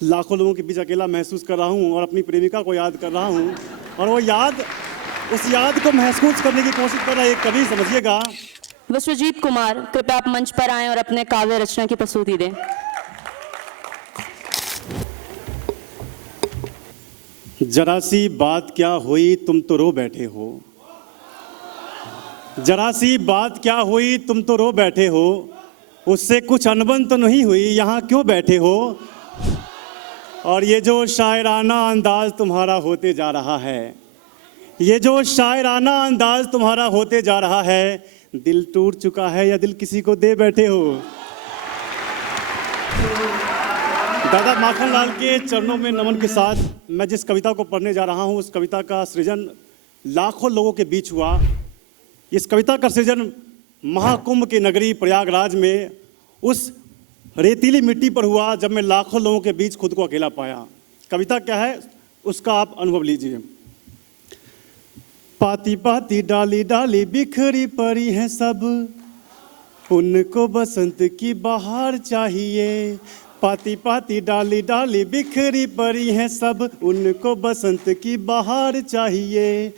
लाखों लोगों के बीच अकेला महसूस कर रहा हूँ और अपनी प्रेमिका को याद कर रहा हूँ और वो याद, उस याद को महसूस करने की कोशिश कर रहा है एक कवि, समझिएगा। विश्वजीत कुमार, कृपया आप मंच पर आएं और अपने काव्य रचना की प्रस्तुति दें। जरा सी बात क्या हुई तुम तो रो बैठे हो, जरा सी बात क्या हुई तुम तो रो बैठे हो, उससे कुछ अनबन तो नहीं हुई यहाँ क्यों बैठे हो। और ये जो शायराना अंदाज तुम्हारा होते जा रहा है, ये जो शायराना अंदाज तुम्हारा होते जा रहा है, दिल टूट चुका है या दिल किसी को दे बैठे हो। दादा माखनलाल के चरणों में नमन के साथ मैं जिस कविता को पढ़ने जा रहा हूँ उस कविता का सृजन लाखों लोगों के बीच हुआ। इस कविता का सृजन महाकुंभ की नगरी प्रयागराज में उस रेतीली मिट्टी पर हुआ जब मैं लाखों लोगों के बीच खुद को अकेला पाया। कविता क्या है उसका आप अनुभव लीजिए। पाती पाती डाली डाली बिखरी पड़ी है सब, उनको बसंत की बहार चाहिए। पाती पाती डाली डाली बिखरी पड़ी है सब, उनको बसंत की बहार चाहिए।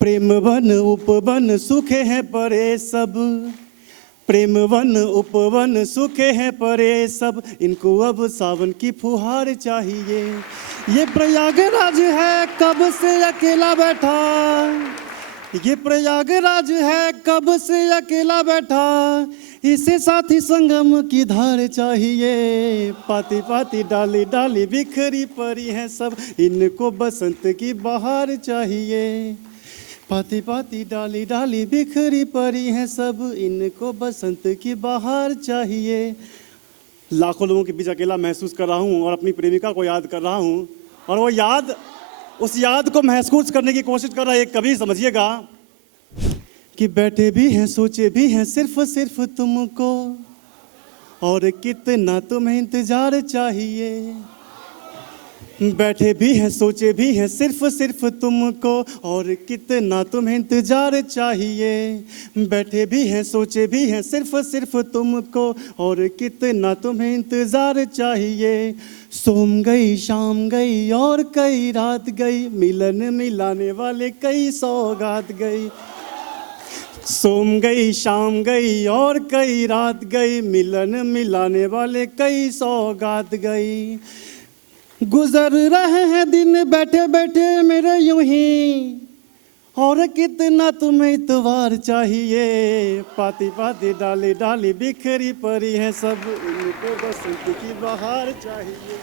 प्रेम वन उपवन सूखे हैं परे सब, प्रेम वन उपवन सूखे हैं परे सब, इनको अब सावन की फुहार चाहिए। ये प्रयागराज है कब से अकेला बैठा, ये प्रयागराज है कब से अकेला बैठा, इसे साथी संगम की धार चाहिए। पाती पाती डाली डाली बिखरी पड़ी है सब, इनको बसंत की बहार चाहिए। पाती पाती डाली डाली बिखरी पड़ी है सब, इनको बसंत की बहार चाहिए। लाखों लोगों के बीच अकेला महसूस कर रहा हूँ और अपनी प्रेमिका को याद कर रहा हूँ और वो याद, उस याद को महसूस करने की कोशिश कर रहा है एक कवि, समझिएगा। कि बैठे भी हैं सोचे भी हैं सिर्फ सिर्फ तुमको, और कितना तुम्हें इंतजार चाहिए। बैठे भी हैं सोचे भी हैं सिर्फ सिर्फ तुमको, और कितना तुम्हें इंतजार चाहिए। बैठे भी हैं सोचे भी हैं सिर्फ सिर्फ तुमको, और कितना तुम्हें इंतजार चाहिए। सोम गई शाम गई और कई रात गई, मिलन मिलाने वाले कई सौगात गई। सोम गई शाम गई और कई रात गई, मिलन मिलाने वाले कई सौगात गई। गुजर रहे हैं दिन बैठे बैठे मेरे यूं ही, और कितना तुम्हें इतवार चाहिए। पाती पाती डाली डाली बिखरी पड़ी है सब, इनको बसंत की बहार चाहिए।